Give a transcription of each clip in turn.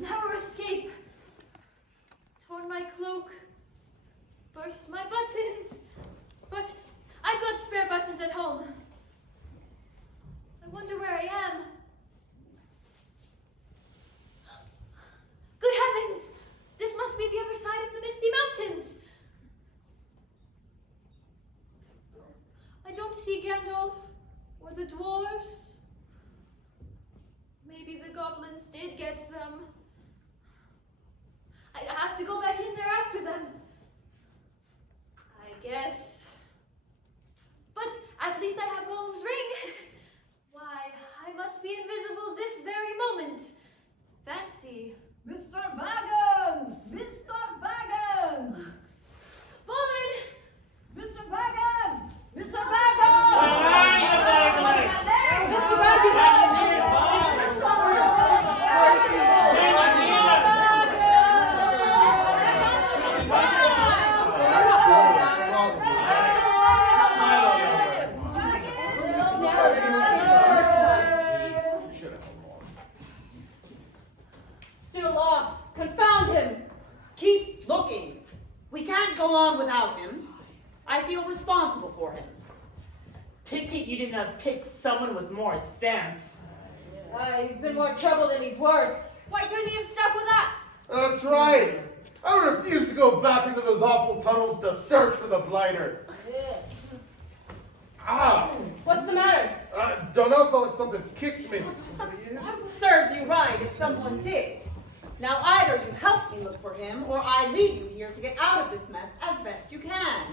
narrow escape. Torn my cloak, burst my buttons, but I've got spare buttons at home. I wonder where I am. Good heavens! This must be the other side of the Misty Mountains. I don't see Gandalf or the dwarves. Maybe the goblins did get them. I'd have to go back in there after them. I guess. But at least I have Gollum's ring. Why, I must be invisible this very moment. Fancy. Mr. Baggins! Mr. Baggins! Bolin! Mr. Baggins! Mr. Baggins! Where are you, Baggins? Mr. Baggins! Still lost. Confound him. Keep looking. We can't go on without him. I feel responsible for him. Pity you did not pick someone with more sense. He's been more trouble than he's worth. Why couldn't he have stuck with us? That's right. I refuse to go back into those awful tunnels to search for the blighter. Ah! What's the matter? Don't know, felt like something kicked me. Serves you right if someone did. Now either you help me look for him, or I leave you here to get out of this mess as best you can.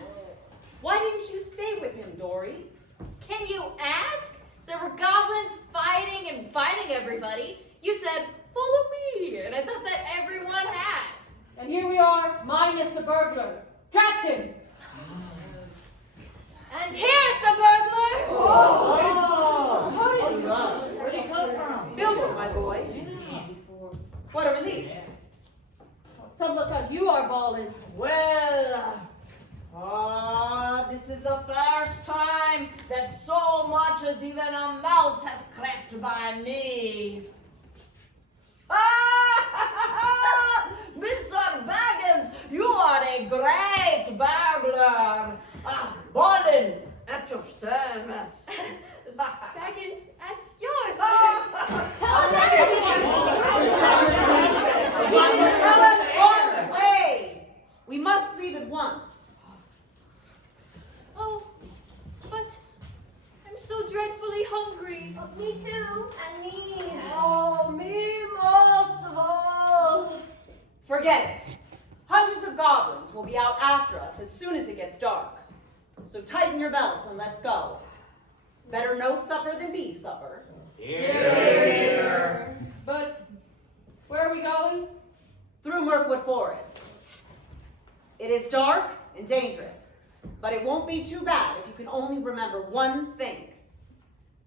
Why didn't you stay with him, Dory? Can you ask? There were goblins fighting and biting everybody. You said, follow me, and I thought that everyone had. And here we are, minus the burglar. Catch him! And here's the burglar! Oh! Where'd he come from? Bilbo, my boy. What a relief. Some look how you are balling. Well, this is the first time that so much as even a mouse has cracked by me. Mr. Baggins, you are a great burglar. Bolin, at your service. Baggins, at yours. Tell us everything. Tell us on the way. We must leave at once. Oh, but I'm so dreadfully hungry. Me too. And me. Oh, me most of all. Forget it. Hundreds of goblins will be out after us as soon as it gets dark. So tighten your belts and let's go. Better no supper than be supper. Here. But where are we going? Through Mirkwood Forest. It is dark and dangerous, but it won't be too bad if you can only remember one thing.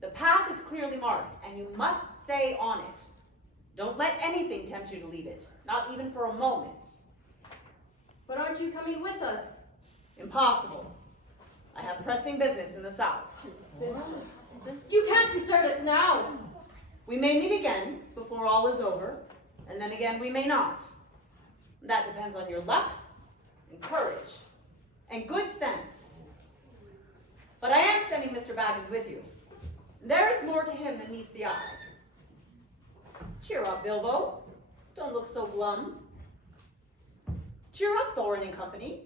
The path is clearly marked, and you must stay on it. Don't let anything tempt you to leave it, not even for a moment. But aren't you coming with us? Impossible. I have pressing business in the south. You can't desert us now. We may meet again before all is over, and then again we may not. That depends on your luck and courage and good sense. But I am sending Mr. Baggins with you. There is more to him than meets the eye. Cheer up, Bilbo. Don't look so glum. Cheer up, Thorin and company.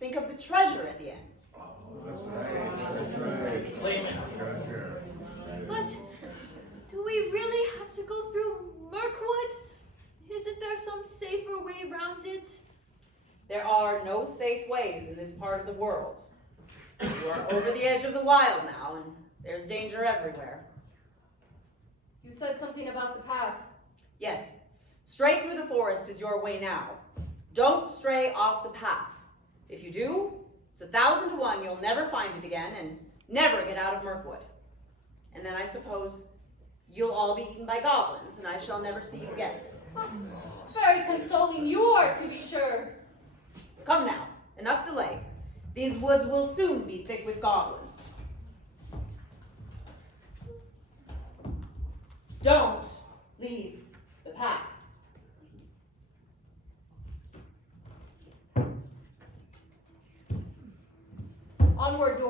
Think of the treasure at the end. That's right. Claim it. But do we really have to go through Mirkwood? Isn't there some safer way around it? There are no safe ways in this part of the world. You are over the edge of the wild now, and there's danger everywhere. You said something about the path. Yes, straight through the forest is your way now. Don't stray off the path. If you do, it's 1,000 to 1 you'll never find it again and never get out of Mirkwood. And then I suppose you'll all be eaten by goblins, and I shall never see you again. Oh, very consoling you are, to be sure. Come now, enough delay. These woods will soon be thick with goblins. Don't leave the path.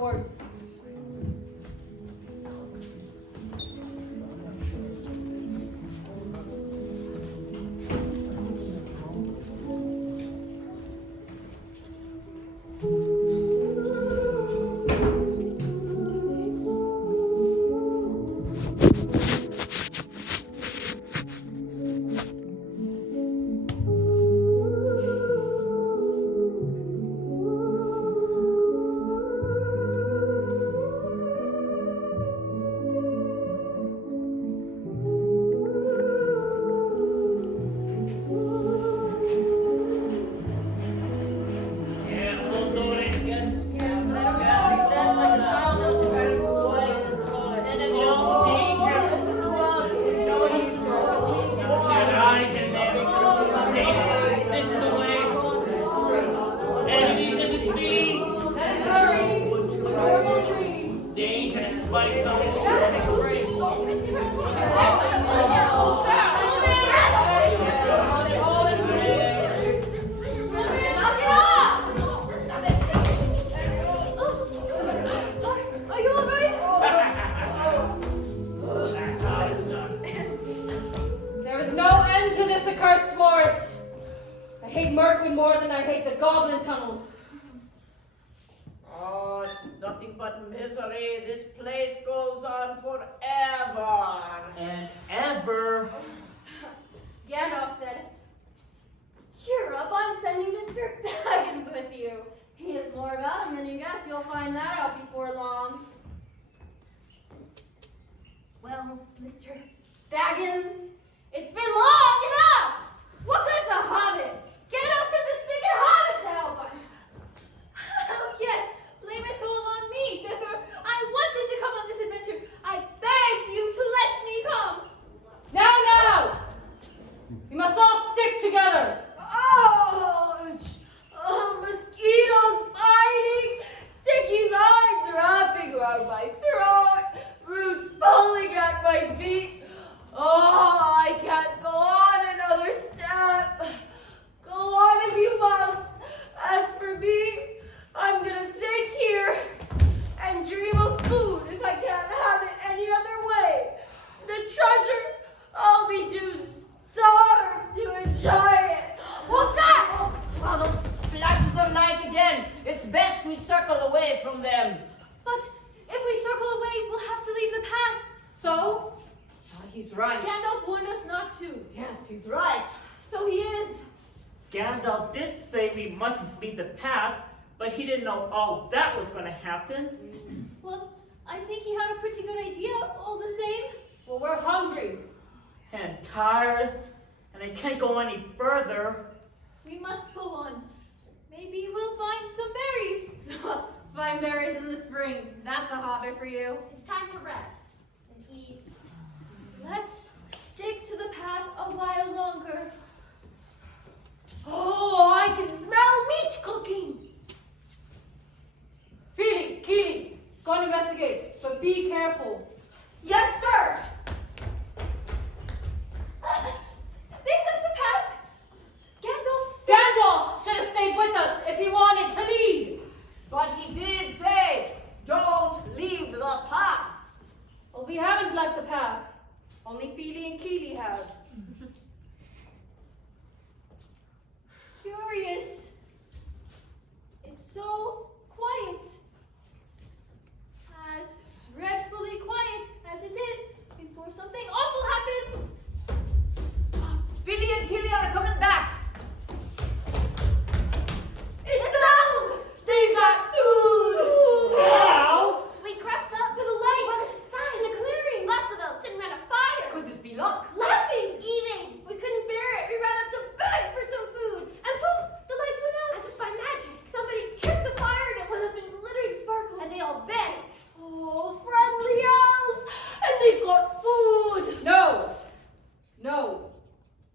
doors. Are you all right? That's how it's done. There is no end to this accursed forest. I hate Mirkwood more than I hate the goblin tunnels. Oh, it's nothing but misery. This place goes on forever. And ever. Gandalf said, "Cheer up, I'm sending Mr. Baggins with you. He has more about him than you guess. You'll find that out before long." Well, Mr. Baggins, it's been long enough! What good's a hobbit? Gandalf sent this stinking hobbit to help us! Oh, yes, blame it all on me, Biffer. I wanted to come on this adventure. I begged you to let me come. Now! You must all stick together. Ouch! Oh, mosquitoes biting, sticky lines wrapping around my throat, roots pulling at my feet. Oh, I can't go on another step. Go on if you must. As for me, I'm gonna sit here and dream of food if I can't have it any other way. The treasure, I'll be too starved to enjoy it. What's that? Oh, those flashes of light again. It's best we circle away from them. But if we circle away, we'll have to leave the path. So, He's right. Gandalf warned us not to. Yes, he's right. So he is. Gandalf did say we mustn't leave the path, but he didn't know all that was going to happen. Well, I think he had a pretty good idea, all the same. Well, we're hungry. And tired, and I can't go any further. We must go on. Maybe we'll find some berries. Find berries in the spring. That's a hobbit for you. It's time to rest and eat. Let's stick to the path a while longer. Oh, I can smell meat cooking. Feely, Keely, go and investigate, but be careful. Yes, sir. They left the path. Gandalf should have stayed with us if he wanted to lead. But he did say, don't leave the path. Well, we haven't left the path. Only Feely and Keely have. Curious. It's so quiet. As dreadfully quiet as it is before something awful happens. Philly and Killy are coming back. It's owls! They've got food! Owls? We crept up to the light. What a sign! In the clearing. Lots of them sitting around a fire. Could this be luck? Laughing, eating. We couldn't bear it. We ran up to beg for some food. And poof, the lights went out. As if by magic. Somebody kicked the fire and it went up in glittering sparkles. And they all vanished. Oh, friendly elves. And they've got food. No.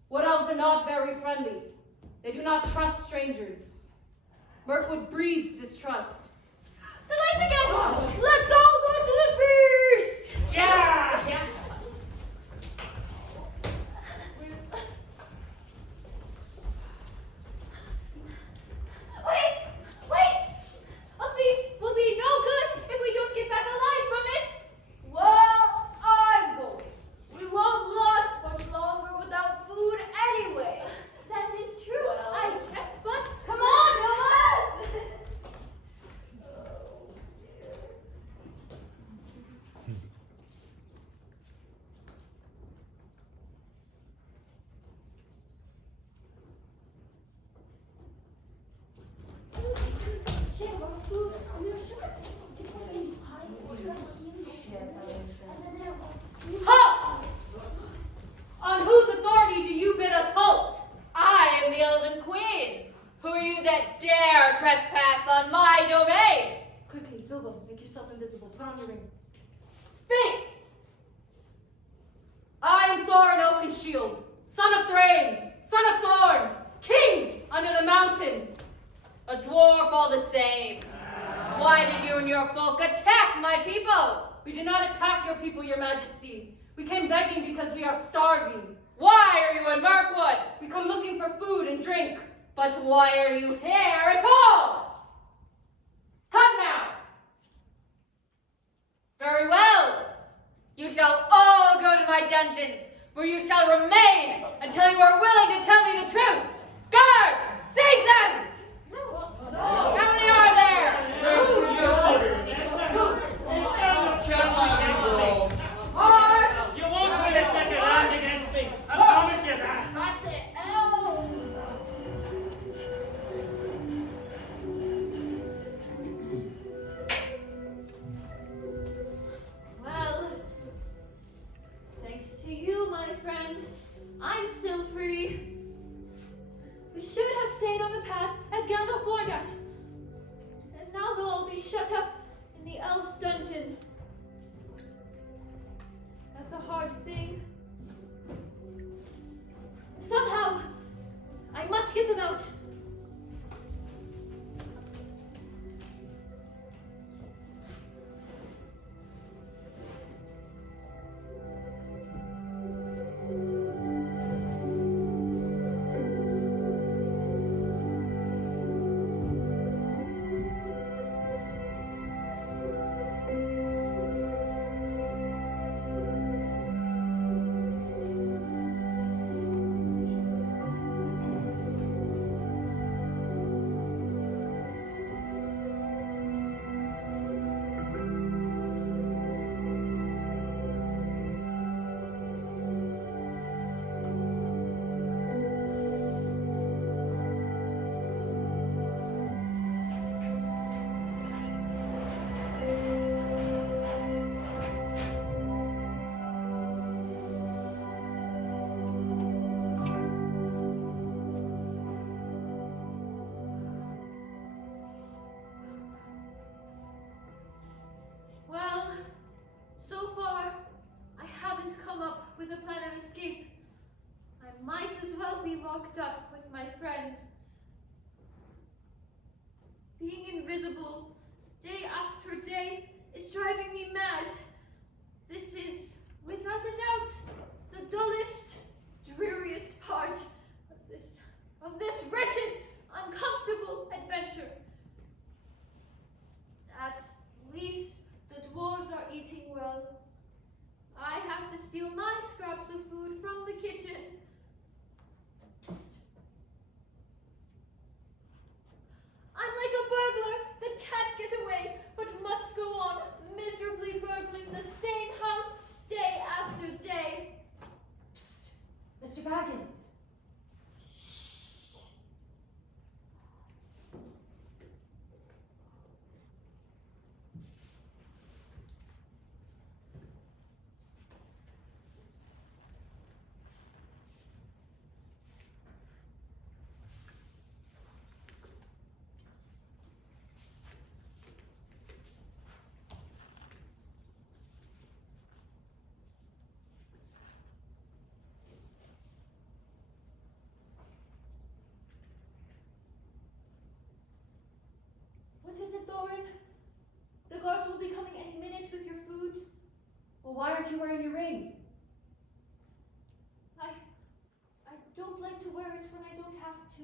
Wood elves are not very friendly. They do not trust strangers. Mirkwood breeds distrust. The lights again. Let's all go to the feast. Yeah! Wait! A feast will be no good answering. Speak! I am Thorin Oakenshield, son of Thrain, son of Thorn, king under the mountain. A dwarf all the same. Why did you and your folk attack my people? We did not attack your people, your majesty. We came begging because we are starving. Why are you in Mirkwood? We come looking for food and drink. But why are you here at all? Come now. Very well. You shall all go to my dungeons, where you shall remain until you are willing to tell me the truth. Guards, seize them! How many are there? You won't win a second round against me. I promise you that. Well, thanks to you, my friend, I'm still free. We should have stayed on the path as Gandalf warned us. And now they'll all be shut up in the elf's dungeon. That's a hard thing. Somehow, I must get them out. Well, so far, I haven't come up with a plan of escape. I might as well be locked up with my friends. Being invisible day after day is driving me mad. This is, without a doubt, the dullest, dreariest part of this wretched, uncomfortable adventure. At least the dwarves are eating well. I have to steal my scraps of food from the kitchen. Psst. I'm like a burglar that can't get away, but must go on miserably burgling the same house day after day. Psst, Mr. Baggins. What is it, Thorin? The guards will be coming any minute with your food. Well, why aren't you wearing your ring? I don't like to wear it when I don't have to.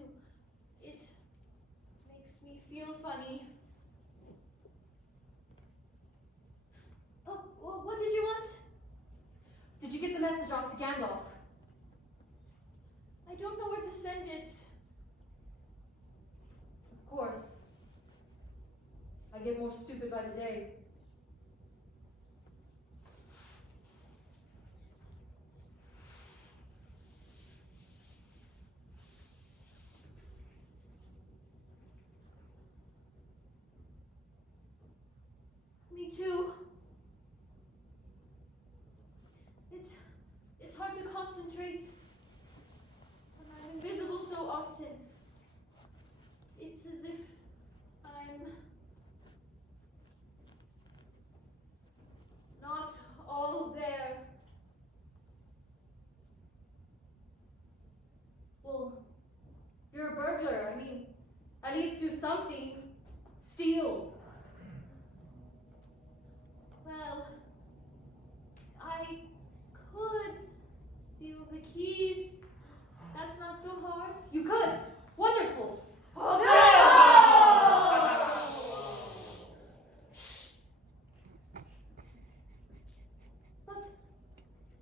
It makes me feel funny. Oh, well, what did you want? Did you get the message off to Gandalf? I don't know where to send it. Of course. I get more stupid by the day. Me too. It's hard to concentrate when I'm invisible so often. It's as if I'm a burglar. I mean, at least do something. Steal. Well, I could steal the keys. That's not so hard. You could. Wonderful. But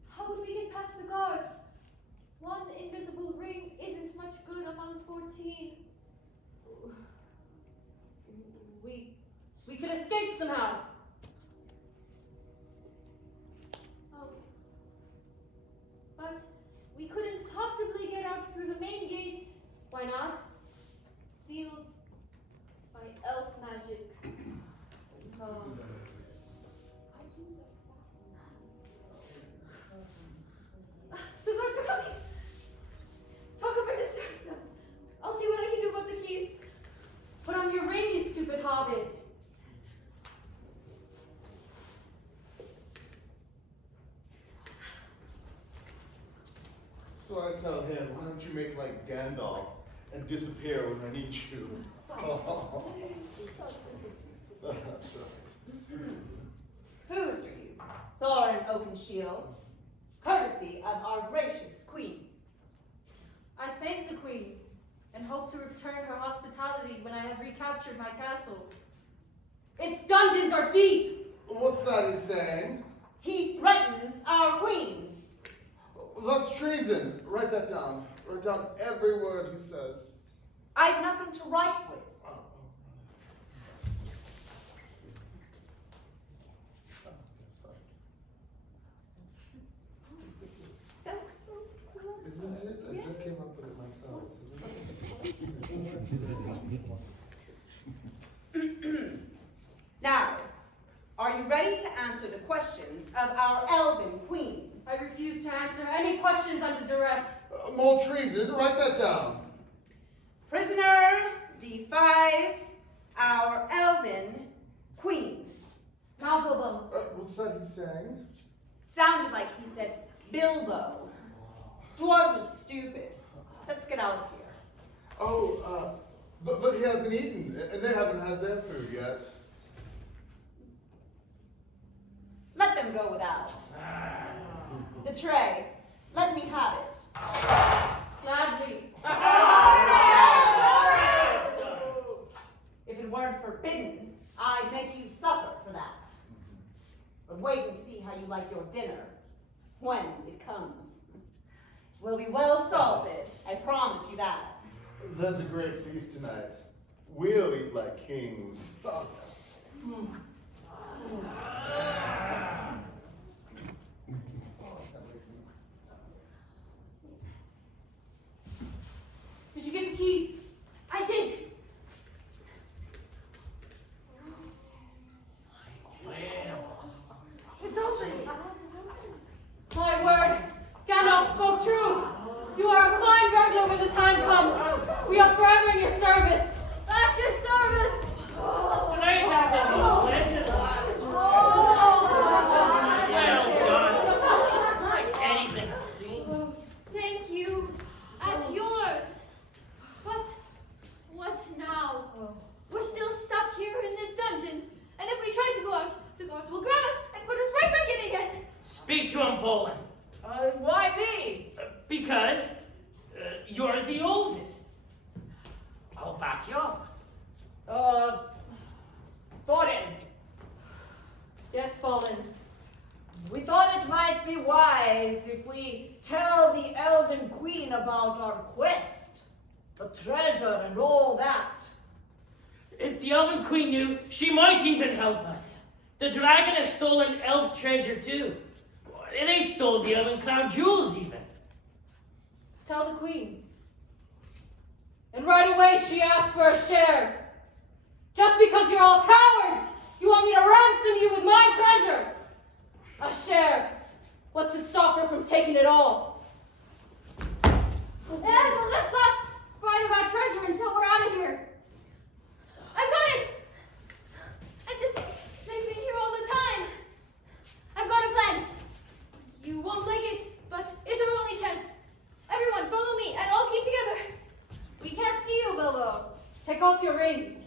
how would we get past the guards? One invisible ring isn't much good among 14. We could escape somehow. Oh. But we couldn't possibly get out through the main gate. Why not? Sealed by elf magic. The guards are coming! Talk over this. No. I'll see what I can do about the keys. Put on your ring, you stupid hobbit. So I tell him, why don't you make like Gandalf and disappear when I need you? Oh. That's right. Food for you, Thor and Oaken Shield, courtesy of our gracious queen. I thank the queen and hope to return her hospitality when I have recaptured my castle. Its dungeons are deep. What's that he's saying? He threatens our queen. That's treason. Write that down. Write down every word he says. I've nothing to write with. Isn't it? I just came up with it myself. Now, are you ready to answer the questions of our elven queen? I refuse to answer any questions under duress. More treason. Write that down. Prisoner defies our elven queen. Now, Bilbo. What's that he's saying? Sounded like he said Bilbo. Dwarves are stupid. Let's get out of here. Oh, but he hasn't eaten, and they haven't had their food yet. Let them go without. The tray. Let me have it. Gladly. If it weren't forbidden, I'd make you suffer for that. But wait and see how you like your dinner when it comes. Will be well salted, I promise you that. There's a great feast tonight. We'll eat like kings. Did you get the keys? I did. It's open. My word, Gandalf spoke true. You are a fine burglar when the time comes. We are forever in your service. At your service. Tonight, well done. Like anything I've seen. Thank you. At yours. But what now? We're still stuck here in this dungeon. And if we try to go out, the guards will grab us and put us right back in again. Speak to him, Bolin. Why me? Because you're the oldest. I'll back you up. Thorin, Yes, Fallen. we thought it might be wise if we tell the Elven Queen about our quest, the treasure and all that. If the Elven Queen knew, she might even help us. The dragon has stolen elf treasure too. They stole the Elven crown jewels even. Tell the queen. And right away she asked for a share. Just because you're all cowards, you want me to ransom you with my treasure. A share. What's to stop her from taking it all? And let's not fight about treasure until we're out of here. I got it! And to think they've been here all the time. I've got a plan. You won't like it, but it's our only chance. Everyone, follow me, and all keep together. We can't see Take off your ring.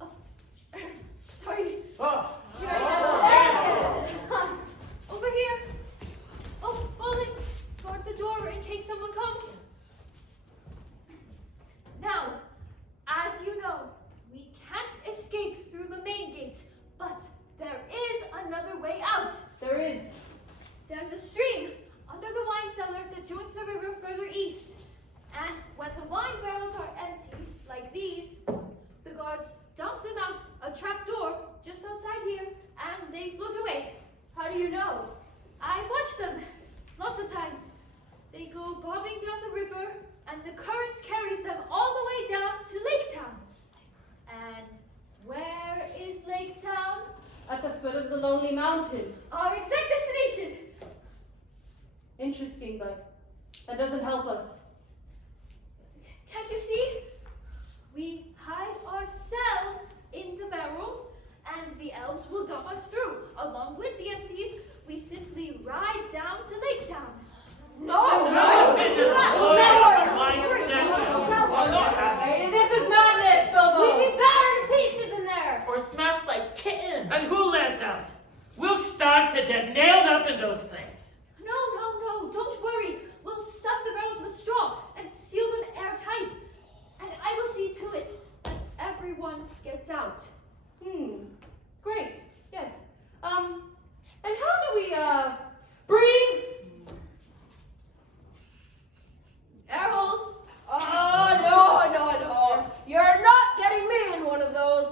Oh, sorry. Oh. Here I am. Over here. Oh, Olin, guard the door in case someone comes. Now, as you know, we can't escape through the main gate, but there is another way out. There is. There's a stream under the wine cellar that joins the river further east. And when the wine barrels are empty, like these, the guards dump them out a trap door just outside here, and they float away. How do you know? I've watched them lots of times. They go bobbing down the river, and the current carries them all the way down to Lake Town. And where is Lake Town? At the foot of the Lonely Mountain. Our exact destination. Interesting, but that doesn't help us. Can't you see? We hide ourselves in the barrels, and the elves will dump us through. Along with the empties, we simply ride down to Lake Town. This is madness, Bilbo. We'd be battered to pieces in there. Or smashed like kittens. And who lets out? We'll starve to death, nailed up in those things. No, don't worry. We'll stuff the barrels with straw and seal them airtight. And I will see to it that everyone gets out. Great. Yes. And how do we, breathe? Air holes. Oh, no. You're not getting me in one of those.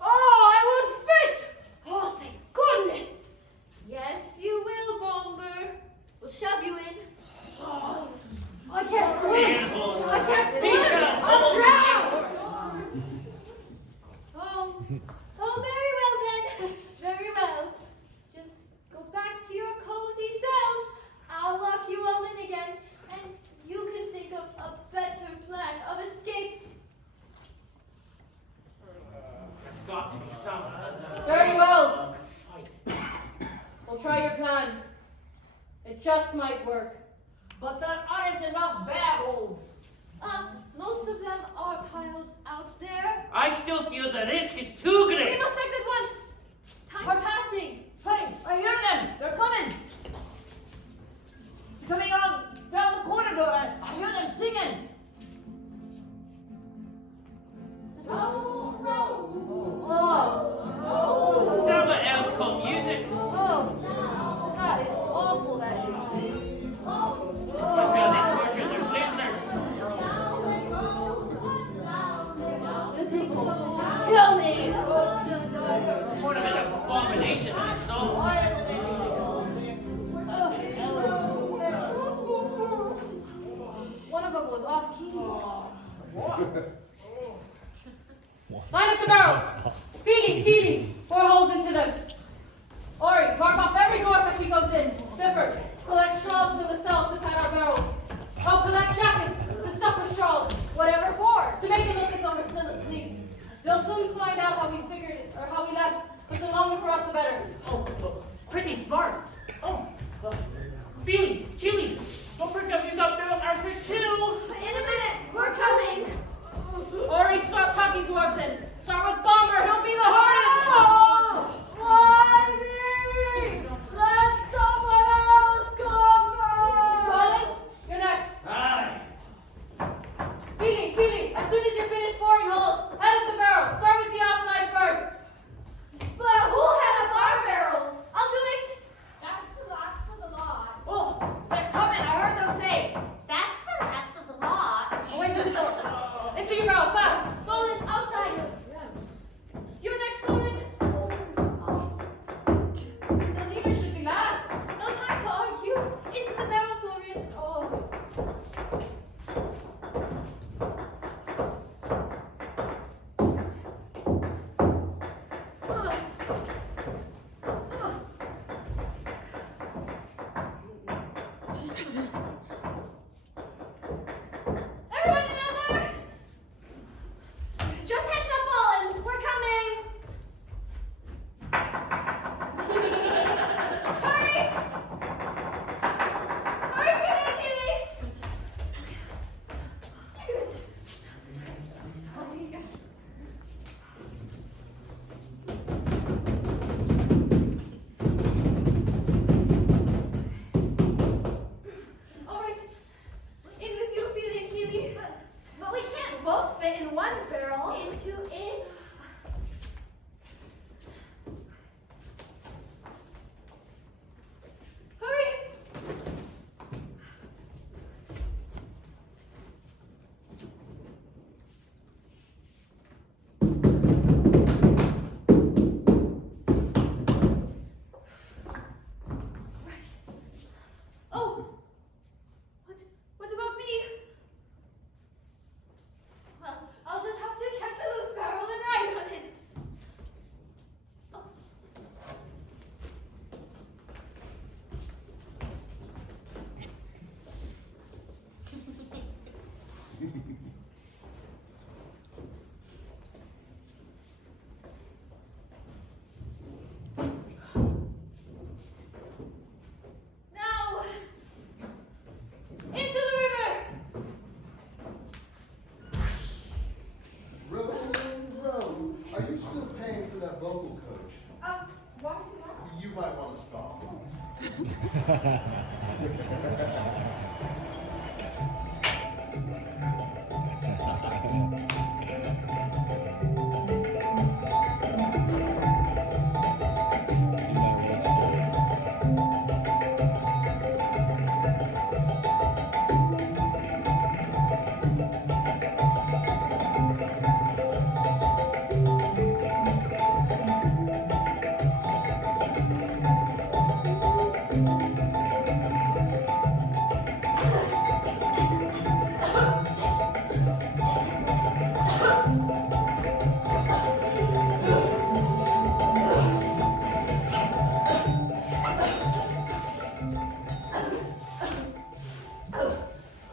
Oh, I would fit. Oh, thank goodness. Yes, you will, Bomber. We'll shove you in. I can't swim. Animals. I can't He's swim. got I'll drown. Oh, very well then. Very well. Just go back to your cozy cells. I'll lock you all in again, and you can think of a better plan of escape. There's got to be some. Very well. We'll try your plan. It just might work. But there aren't enough barrels. Most of them are piled out there. I still feel the risk is too We great. must act at once. Time's passing. Hurry, I hear them. They're coming. Coming on down the corridor. I hear them singing. Oh. Sound what else called music. Oh, that is awful, that is. This must be how they torture their prisoners. Kill me. What of an abomination I saw. One of them was off key. Line up the barrels. Keely, 4 holes into them. Ori, mark off every orifice he goes in. Zipper, collect straws from the cells to tie our barrels. I'll collect jackets to stuff with straws. Whatever for. To make it look as though we're still asleep. They'll soon find out how we figured it, or how we left. But the longer for us, the better. Oh, pretty smart. Oh, Keely, don't forget we've got barrel archer too. In a minute, we're coming. Ori, start packing towards him. Start with Bomber, he'll be the hardest. Why me? Let someone else go first. Colin, you're next. Aye. Keely, as soon as you're finished pouring holes, head up the barrel. Start with the outside first. But who'll head up our barrels? I'll do it. That's the last of the lot. Oh, they're coming. I heard them say, that's the last of the lot. Away from the door. Into your barrel, fast. Bolin, outside. You're next, Lauren. The leader should be last. No time to argue. Into the barrel, Florian. Oh. it in one barrel. Into it. Hurry! Oh, what about me? Well, I'll just have to catch a loose barrel and ride on it. Oh. Now, into the river. Rose, Rose, are you still paying for that vocal coach? Why do you ask? You might want to stop.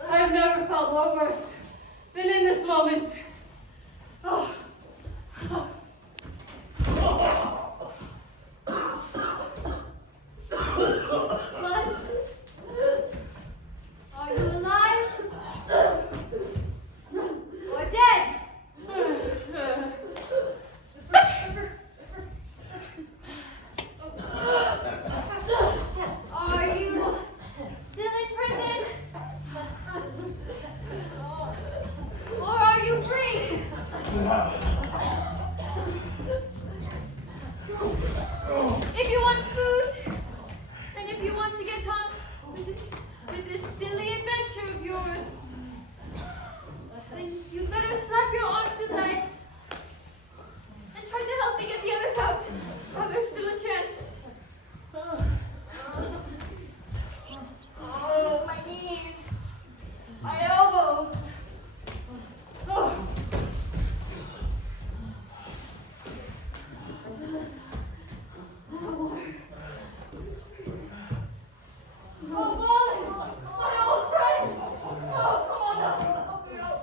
I have never felt more worse than in this moment. Oh. Oh. What? Are you alive? Or dead? Are you still in prison? Or are you free? If you want food, and if you want to get on with this silly adventure of yours, then you better slap your arms and legs and try to help me get the others out while there's still a chance. Oh, my knees, my elbows. Oh. Oh, Molly, my old friend. Oh, come on now. Help me out.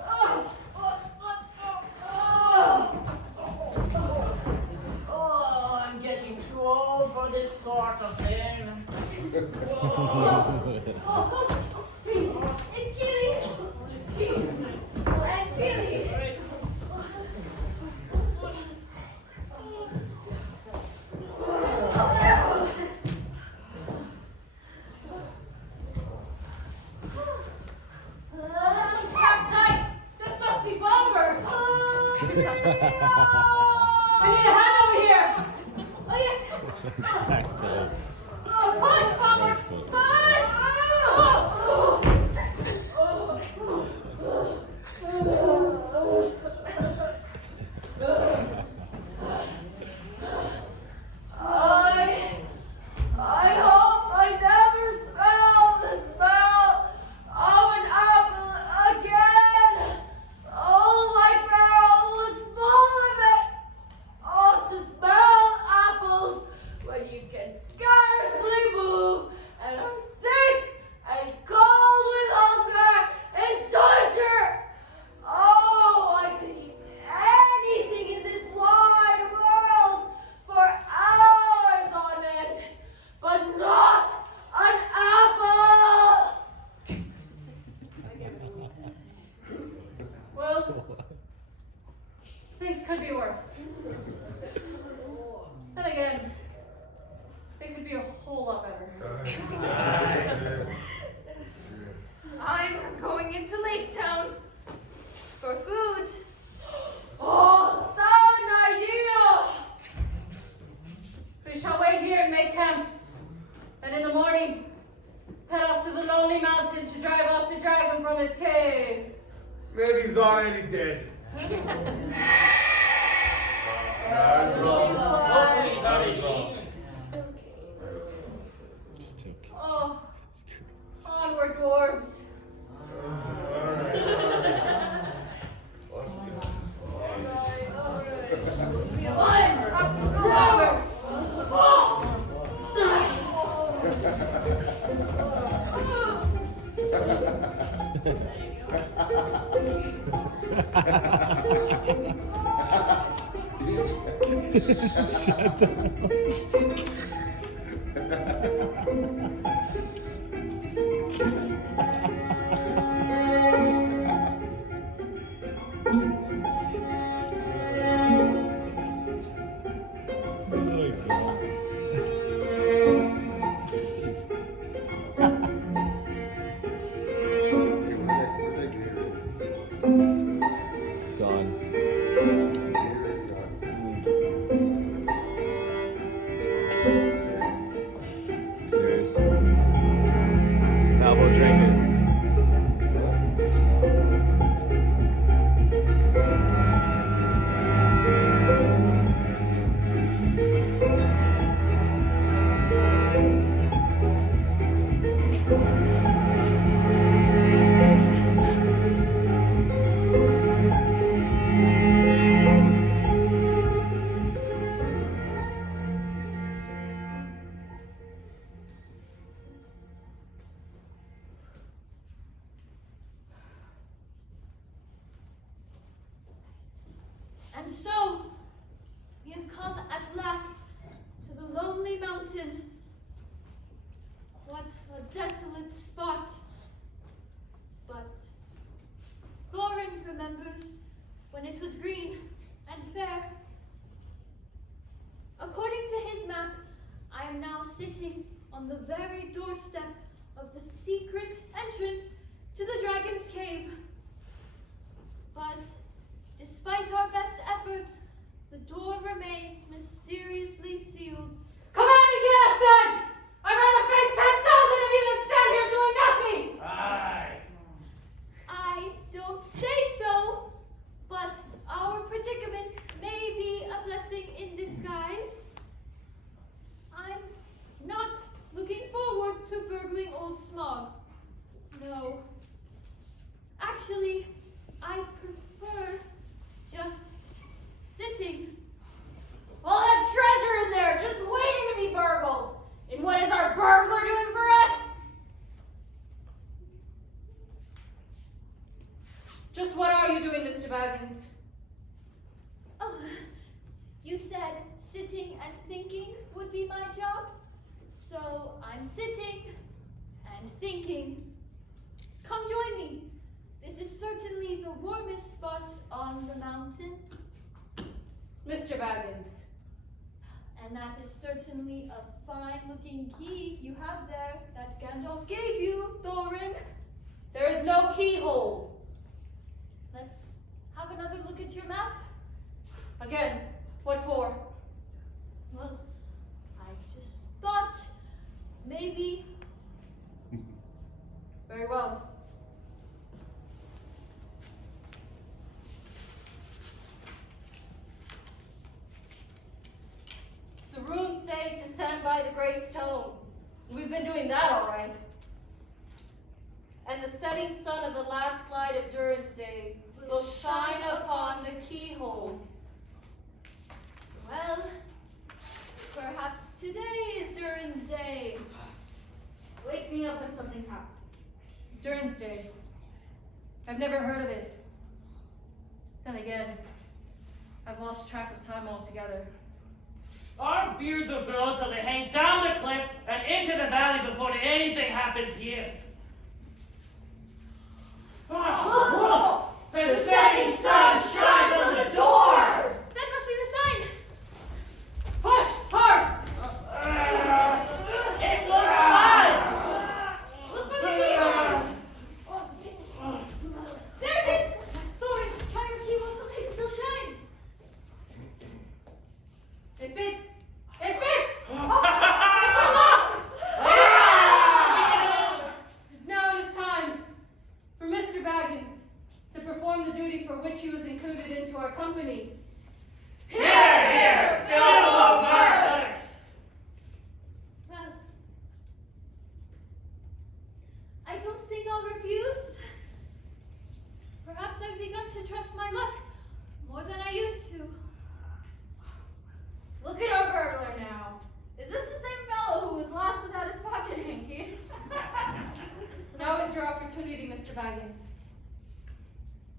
Oh, I'm getting too old for this sort of thing. Oh, it's Keely. And Billy. I'm trapped tight. This must be Bomber. I need a hand over here. Oh, yes. Back to Oh, push, Bomber. Nice one. Push. Oh. I hope I never smell the smell of an apple again. Oh, my barrel was full of it. Oh, to smell apples when you can scarcely move and are sick and cold with hunger is torture. Oh, I could eat anything in this wide world for hours on end, but not an apple. Well, things could be worse. Then again, they could be a whole lot better. I'm going into Lake Town for food cave. Maybe he's already dead. That's wrong. Hopefully he's That already was wrong. Oh, onward, dwarves. Shut up. Oh my God. Where's that Gatorade? It's gone. Gatorade's gone. Serious. Serious? Now we'll drink it. And so, we have come at last to the lonely mountain. What a desolate spot. But Thorin remembers when it was green and fair. According to his map, I am now sitting on the very doorstep of the secret entrance to the Dragon's Cave. But despite our best efforts, the door remains mysteriously sealed. Come out and get us then! I'd rather face 10,000 of you than stand here doing nothing! Aye. I don't say so, but our predicament may be a blessing in disguise. I'm not looking forward to burgling old Smog. No. Actually, I prefer just sitting. All that treasure in there, just waiting to be burgled. And what is our burglar doing for us? Just what are you doing, Mr. Baggins? Oh, you said sitting and thinking would be my job? So I'm sitting and thinking. Come join me. This is certainly the warmest spot on the mountain. Mr. Baggins. And that is certainly a fine-looking key you have there that Gandalf gave you, Thorin. There is no keyhole. Let's have another look at your map. Again, what for? Well, I just thought maybe. Very well. The runes say to stand by the gray stone. We've been doing that all right. And the setting sun of the last light of Durin's Day will shine upon the keyhole. Well, perhaps today is Durin's Day. Wake me up when something happens. Durin's Day. I've never heard of it. Then again, I've lost track of time altogether. Our beards will grow till they hang down the cliff and into the valley before anything happens here. Oh, look! The setting sun shines on the door! That must be the sign. Push! Hard! It was! Look for the keyhole. There it is. Thorin, try your keyhole. Look, it still shines. It fits! It fits! Now it is time for Mr. Baggins to perform the duty for which he was included into our company. Here, here, Bill of Marvelous! Well, I don't think I'll refuse. Perhaps I've begun to trust my luck more than I used to. Look at our burglar now. Is this the same fellow who was lost without his pocket hanky? Now is your opportunity, Mr. Baggins.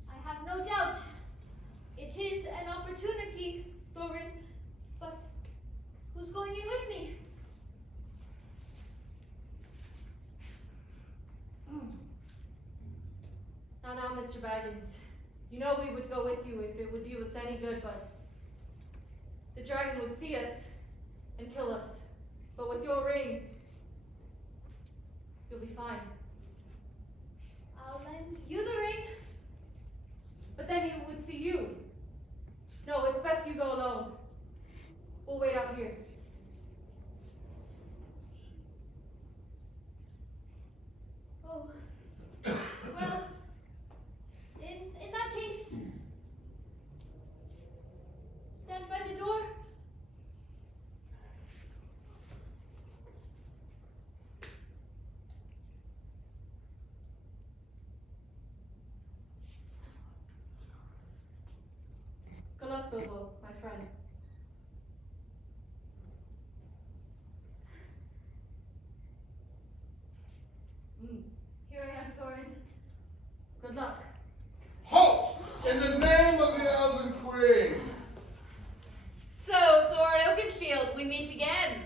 I have no doubt. It is an opportunity, Thorin, but who's going in with me? Now, Mr. Baggins. You know we would go with you if it would do us any good, but the dragon would see us and kill us. But with your ring, you'll be fine. I'll lend you the ring. But then he would see you. No, it's best you go alone. We'll wait out here. Oh, well, in that case, stand by the door. Good luck, Bilbo, my friend. Here I am, Thorin. Good luck. Halt! In the name of the Elven Queen! So, Thorin Oakenshield, we meet again.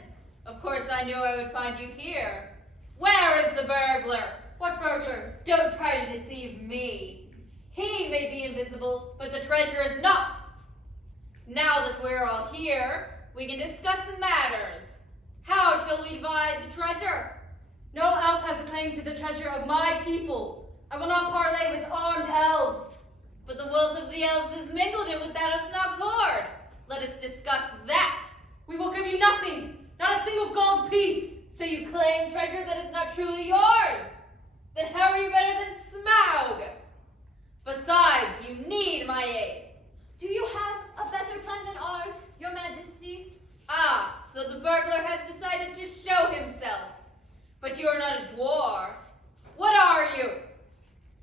Of course, I knew I would find you here. Where is the burglar? What burglar? Don't try to deceive me. He may be invisible, but the treasure is not. Now that we're all here, we can discuss matters. How shall we divide the treasure? No elf has a claim to the treasure of my people. I will not parley with armed elves. But the wealth of the elves is mingled in with that of Snock's hoard. Let us discuss that. We will give you nothing, not a single gold piece. So you claim treasure that is not truly yours? Then how are you better than Smaug? Besides, you need my aid. Do you have a better plan than ours, Your Majesty? Ah, so the burglar has decided to show himself. But you're not a dwarf. What are you?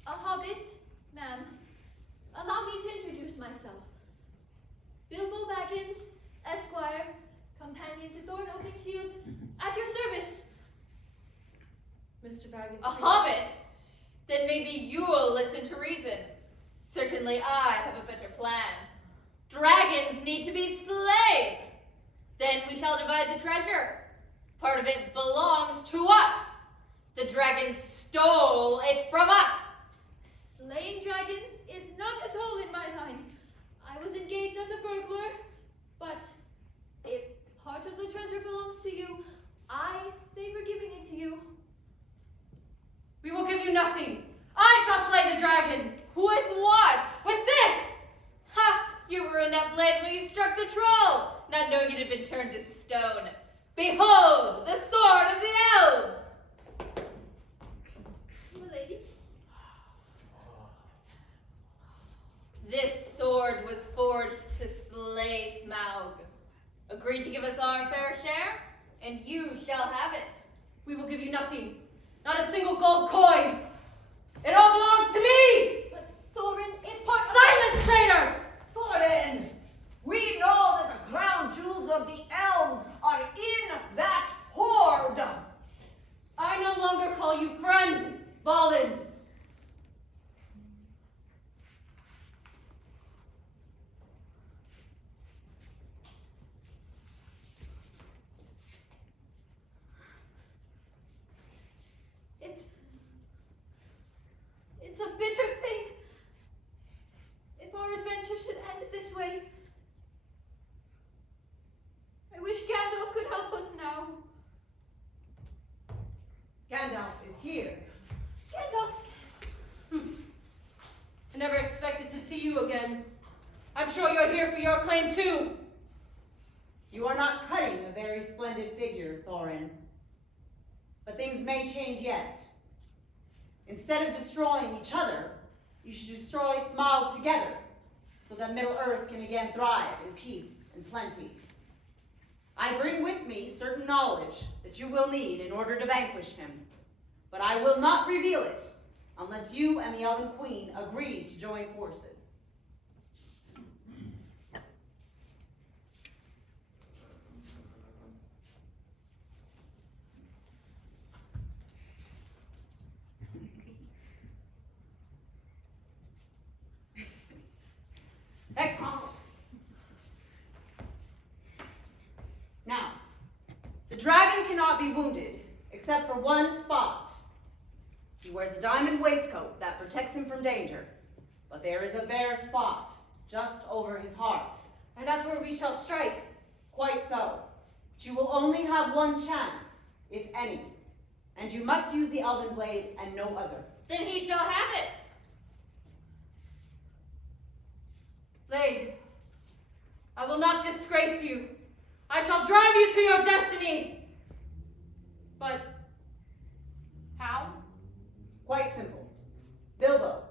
A hobbit, ma'am. Allow me to introduce myself. Bilbo Baggins, Esquire, companion to Thorin Oakenshield, at your service. Mr. Baggins. A hobbit? Then maybe you'll listen to reason. Certainly I have a better plan. Dragons need to be slain. Then we shall divide the treasure. Part of it belongs to us. The dragons stole it from us. Slaying dragons is not at all in my line. I was engaged as a burglar, but if part of the treasure belongs to you, I favor giving it to you. We will give you nothing. I shall slay the dragon. With what? With this! Ha! You ruined that blade when you struck the troll, not knowing it had been turned to stone. Behold, the sword of the elves! Milady. This sword was forged to slay Smaug. Agree to give us our fair share, and you shall have it. We will give you nothing. Not a single gold coin. It all belongs to me! But Thorin, it part of Silence, traitor! Thorin, we know that the crown jewels of the elves are in that hoard. I no longer call you friend, Balin. It's a bitter thing. If our adventure should end this way. I wish Gandalf could help us now. Gandalf is here. Gandalf! I never expected to see you again. I'm sure you're here for your claim too. You are not cutting a very splendid figure, Thorin. But things may change yet. Instead of destroying each other, You should destroy Smaug together, so that Middle Earth can again thrive in peace and plenty. I bring with me certain knowledge that you will need in order to vanquish him, but I will not reveal it unless you and the Elven Queen agree to join forces. Excellent. Now, the dragon cannot be wounded except for one spot. He wears a diamond waistcoat that protects him from danger, but there is a bare spot just over his heart. And that's where we shall strike. Quite so. But you will only have one chance, if any, and you must use the elven blade and no other. Then he shall have it. Blade, I will not disgrace you. I shall drive you to your destiny. But how? Quite simple. Bilbo,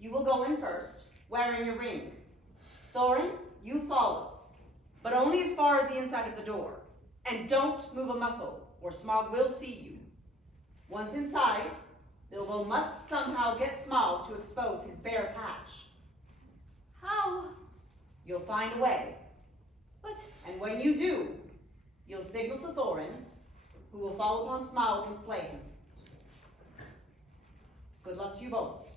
you will go in first, wearing your ring. Thorin, you follow, but only as far as the inside of the door. And don't move a muscle, or Smaug will see you. Once inside, Bilbo must somehow get Smaug to expose his bare patch. How? You'll find a way. But And when you do, you'll signal to Thorin, who will fall upon Smaug and slay him. Good luck to you both.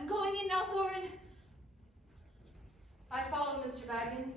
I'm going in now, Thorin. I follow, Mr. Baggins.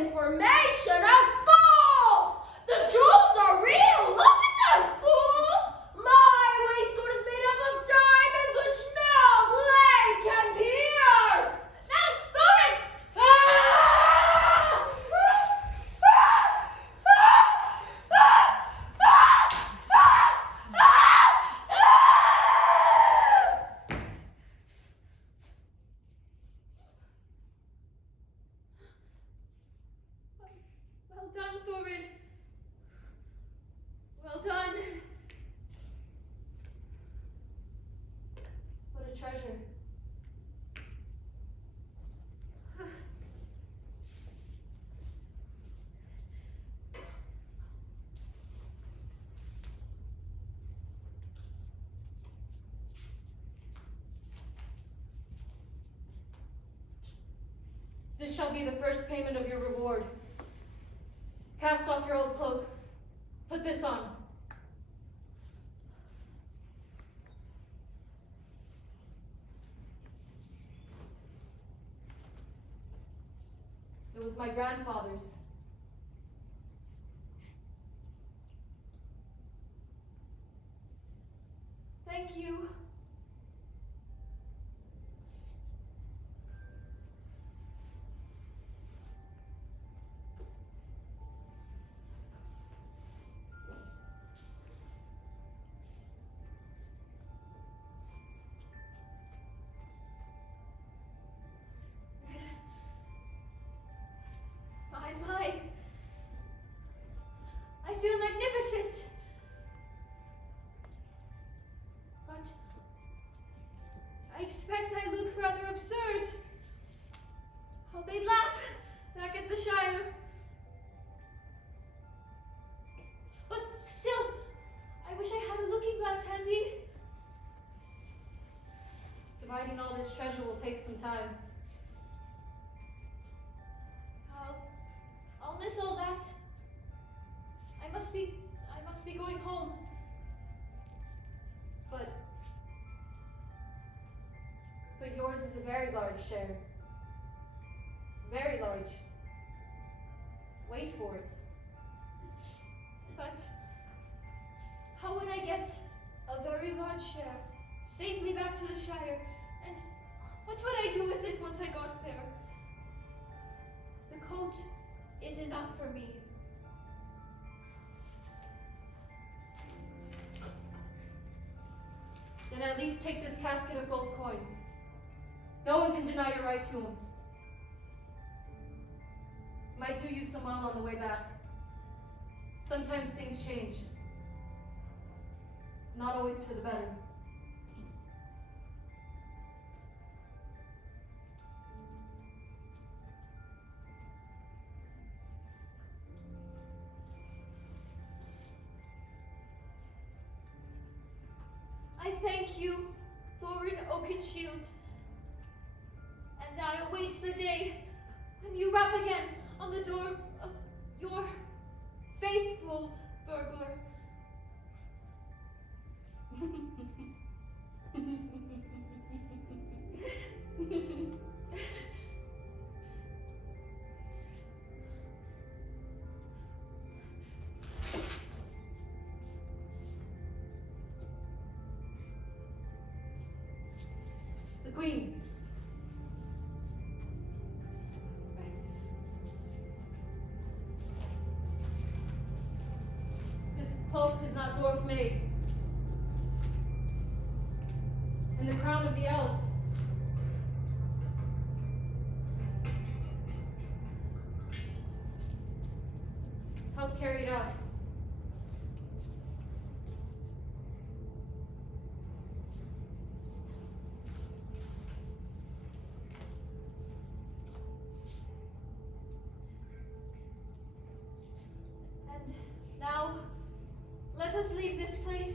information as false. The jewels are real. Look at them, fool. My waistcoat is made up of diamonds which no blade can pierce. Now, Thorin! Well done, Thorin. Well done. What a treasure. This shall be the first payment of your reward. Cast off your old cloak. Put this on. It was my grandfather's. Thank you. My. I feel magnificent. But I expect I look rather absurd. How they'd laugh back at the Shire. But still, I wish I had a looking glass handy. Dividing all this treasure will take some time. I'll miss all that. I must be going home. But yours is a very large share. Very large. Wait for it. But how would I get a very large share safely back to the Shire? And what would I do with it once I got there? The coat is enough for me. Then at least take this casket of gold coins. No one can deny your right to them. Might do you some well on the way back. Sometimes things change. Not always for the better. I thank you, Thorin Oakenshield, and I await the day when you rap again on the door of your faithful burglar. The Queen. This cloak is not dwarf made. And the crown of the elves. Help carry it out. And now, let us leave this place.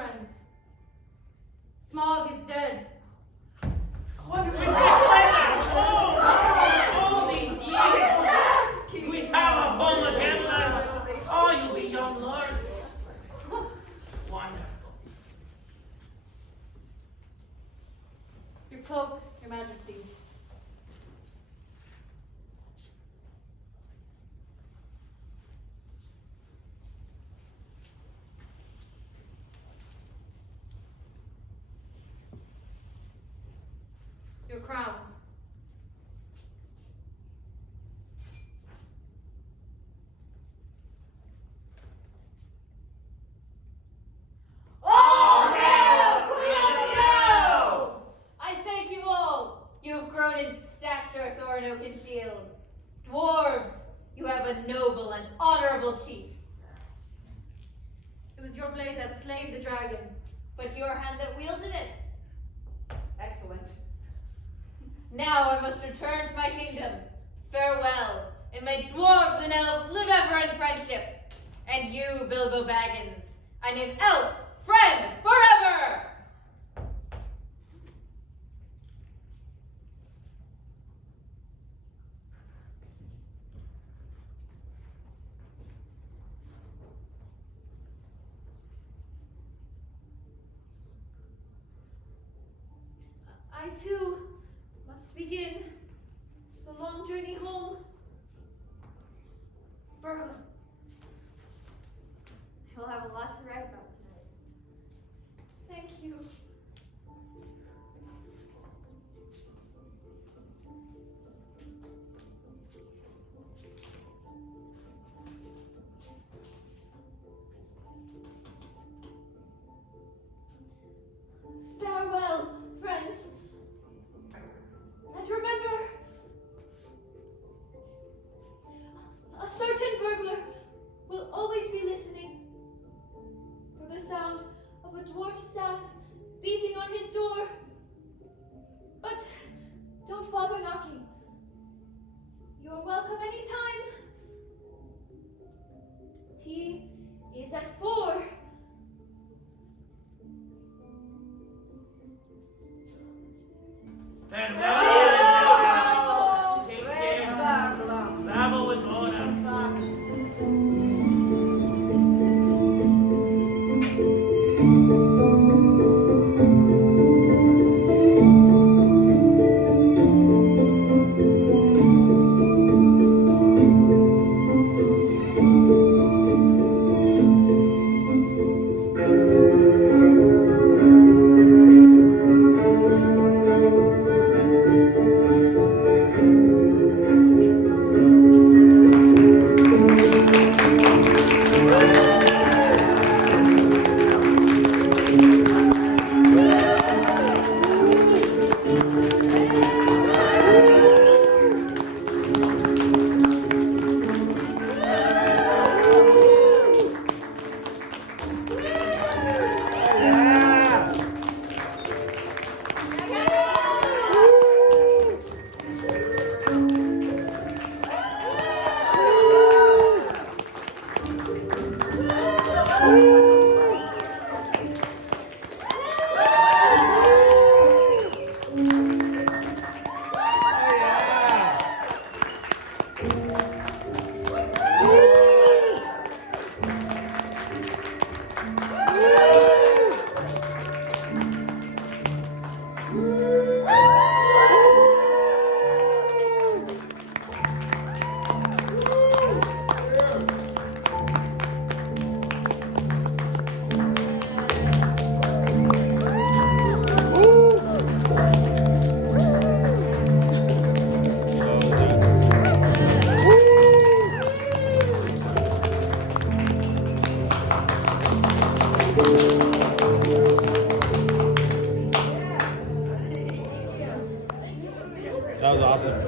friends. Smog is dead. What have we been all these years? We have a home again, lads. Oh, you'll be young lords. Wonderful. Your cloak, Your Majesty. Your crown. All hail, Queen of the Elves! I thank you all. You have grown in stature, Thorn Oak and Shield. Dwarves, you have a noble and honorable chief. It was your blade that slayed the dragon, but your hand that wielded it. Excellent. Now I must return to my kingdom. Farewell, and may dwarves and elves live ever in friendship. And you, Bilbo Baggins, I name elf friend forever! I too must begin the long journey home. Burglar, you'll have a lot to write about tonight. Thank you. Farewell, friends. And remember, a certain burglar will always be listening for the sound of a dwarf staff beating on his door. But don't bother knocking. You're welcome anytime. Tea is at 4. Farewell. Take care. Travel with honor. That was awesome.